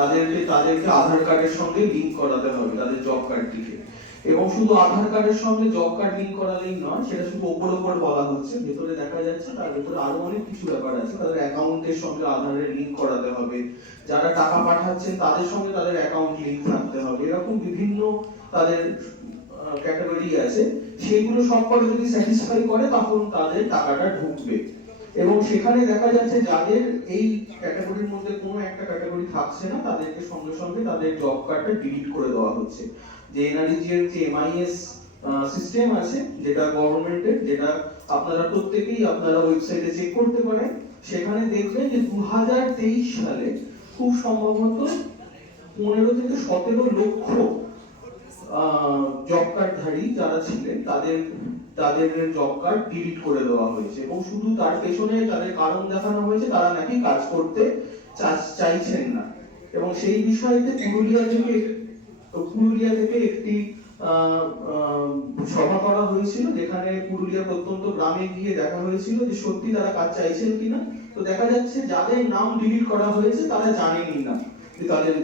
তাদেরকে আধার কার্ডের সঙ্গে লিংক করাতে হবে তাদের জব কার্ডটিকে। এবং শুধু আধার কার্ডের সঙ্গে জব কার্ড লিংক করালেই নয়, সেটা শুধু ওপর বলা হচ্ছে, ভেতরে দেখা যাচ্ছে তার ভেতরে আরো অনেক কিছু ব্যাপার আছে। তাদের অ্যাকাউন্টের সঙ্গে আধারের লিংক করাতে হবে, যারা টাকা পাঠাচ্ছেন তাদের সঙ্গে তাদের অ্যাকাউন্ট লিংক থাকতে হবে। এরকম বিভিন্ন তাদের ক্যাটাগরি আছে, সেগুলো সবকটা যদি স্যাটিসফাই করে তখন তাদের টাকাটা ঢুকবে। এবং সেখানে দেখা যাচ্ছে যাদের এই ক্যাটাগরির মধ্যে কোনো একটা ক্যাটাগরি থাকছে না, তাদেরকে সঙ্গে সঙ্গে তাদের জব কার্ডটা ডিলিট করে দেওয়া হচ্ছে। যে এনআরইজি এর যে এমআইএস সিস্টেম আছে, যেটা গভর্নমেন্টের, যেটা আপনারা প্রত্যেকেই আপনারা ওয়েবসাইটে চেক করতে পারেন, সেখানে দেখবেন যে 2023 সালে খুব সম্ভবত 15 থেকে 17 লক্ষ জব কার্ডধারী যারা ছিলেন তাদের জব কার্ড ডিলিট করে দেওয়া হয়েছে। এবং শুধু তার পেছনে তাদের কারণ দেখানো হয়েছে, তারা নাকি কাজ করতে চাইছেন না। এবং সেই বিষয়তে পুরুলিয়া থেকে একটি সভা করা হয়েছিল, যেখানে পুরুলিয়া প্রত্যন্ত গ্রামে গিয়ে দেখা হয়েছিল যে সত্যি তারা কাজ চাইছেন কিনা। তো দেখা যাচ্ছে যাদের নাম ডিলিট করা হয়েছে তারা জানেনই না যে তাদের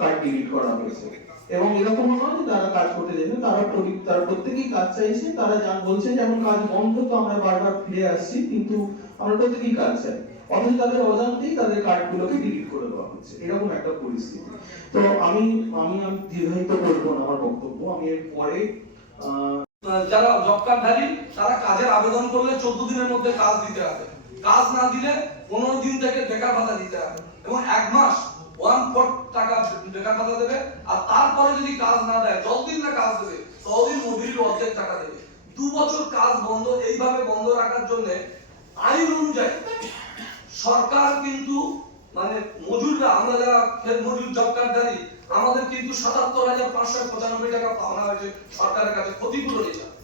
কার্ড ডিলিট করা হয়েছে। এবং এরকম নয় যে তারা কাজ করতে যাবেন, তারা প্রত্যেকেই কাজ চাইছে। তারা বলছেন যেমন কাজ বন্ধ, তো আমরা বারবার ফিরে আসছি, কিন্তু আমরা প্রত্যেকেই কাজ চাই, অথচ তাদের অজান্তেই তাদের কার্ডগুলোকে ডিলিট করে দেওয়া হচ্ছে। এরকম একটা পরিস্থিতি। তো আমি দীর্ঘায়িত করবো না আমার বক্তব্য। আমি এর পরে যারা জব কার্ডধারী তারা কাজের আবেদন করলে 14 দিনের মধ্যে কাজ দিতে হবে, কাজ না দিলে 15 দিন থেকে বেকার ভাতা দিতে হবে, এবং 1 মাস 1/4 টাকা বেকার ভাতা দেবে। আর তারপরে যদি কাজ না দেয়, যতদিন না কাজ দেবে ততদিন মজুরির অর্ধেক টাকা দেবে। 2 বছর কাজ বন্ধ, এইভাবে বন্ধ রাখার জন্য আইন অনুযায়ী সরকার কিন্তু মানে মজুররা, আমরা যারা ক্ষেত মজুর জব কার্ডধারী, আমাদের কিন্তু 77,595 টাকা পাওনা হয়েছে সরকারের কাছে ক্ষতিপূরণ হিসাবে।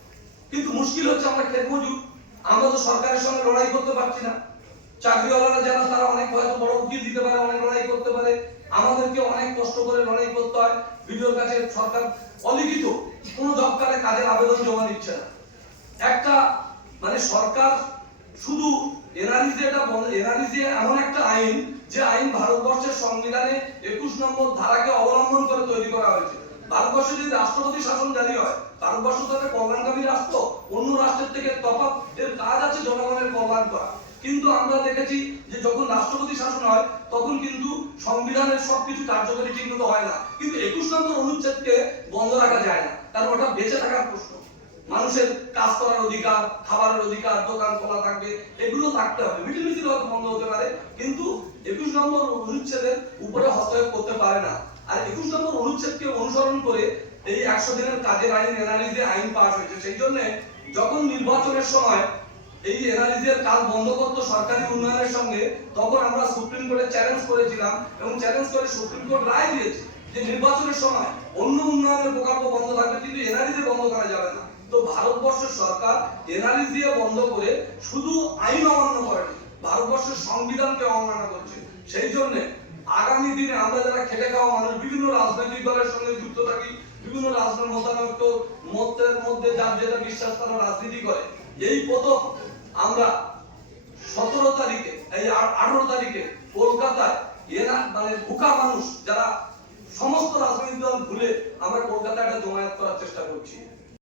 কিন্তু মুশকিল হচ্ছে আমরা ক্ষেত মজুর, আমরা তো সরকারের সঙ্গে লড়াই করতে পারছি না। চাকরিওয়ালারা যারা, তারা অনেক হয়তো বড় উকিল দিতে পারে, অনেক লড়াই করতে পারে, আমাদেরকে অনেক কষ্ট করে লড়াই করতে হয়। ভিডিওর কাছে সরকার অলিখিত কোন জব কার্ডে কাজের আবেদন জমা দিচ্ছে না। একটা মানে সরকার শুধু এনআরইজি এমন একটা আইন, যে আইন ভারতবর্ষের সংবিধানে 21 নম্বর ধারাকে অবলম্বন করে তৈরি করা হয়েছে। ভারতবর্ষে যদি রাষ্ট্রপতি শাসন জারি হয়, ভারতবর্ষ তো একটা কল্যাণকামী রাষ্ট্র, অন্য রাষ্ট্রের থেকে তফাৎ, এর কাজ আছে জনগণের কল্যাণ করা। কিন্তু আমরা দেখেছি যে যখন রাষ্ট্রপতি শাসন হয় তখন কিন্তু সংবিধানের সবকিছু কার্যকরী ঠিকমতো হয় না। কিন্তু 21 নম্বর অনুচ্ছেদকে বন্ধ রাখা যায় না, কারণ ওটা বেঁচে থাকার প্রশ্ন। মানুষের কাজ করার অধিকার, খাবারের অধিকার, দোকান খোলা থাকবে, এগুলো থাকতে হবে। মিটিং মিছিল হয়তো বন্ধ হতে পারে, কিন্তু 21 নম্বর অনুচ্ছেদের উপরে হস্তক্ষেপ করতে পারে না। আর 21 নম্বর অনুচ্ছেদকে অনুসরণ করে এই 100 দিনের কাজের আইন, এনআরইজি আইন পাস হয়েছে। সেই জন্য যখন নির্বাচনের সময় এই এনআরইজি এর কাজ বন্ধ করতো সরকারি উন্নয়নের সঙ্গে, তখন আমরা সুপ্রিম কোর্টে চ্যালেঞ্জ করেছিলাম, এবং চ্যালেঞ্জ করে সুপ্রিম কোর্ট রায় দিয়েছে যে নির্বাচনের সময় অন্য উন্নয়নের প্রকল্প বন্ধ থাকবে, কিন্তু এনআরইজি বন্ধ করা যাবে না। তো ভারতবর্ষের সরকার এনআরইজি বন্ধ করে শুধু আইন অমান্য করেনি, ভারতবর্ষের সংবিধানকে অবমাননা করছে। সেই জন্য আগামী দিনে আমরা যারা খেটে খাওয়া মানুষ, বিভিন্ন রাজনৈতিক দলের সঙ্গে যুক্ত থাকি, বিভিন্ন রাজনৈতিক মতানৈক্যের মধ্যে যার যেটা বিশ্বাস তারা রাজনীতি করে, এই প্রথম আমরা 17 তারিখে, এই 18 তারিখে কলকাতায় মানে ভুকা মানুষ যারা, সমস্ত রাজনৈতিক দল ভুলে আমরা কলকাতায় একটা জমায়েত করার চেষ্টা করছি।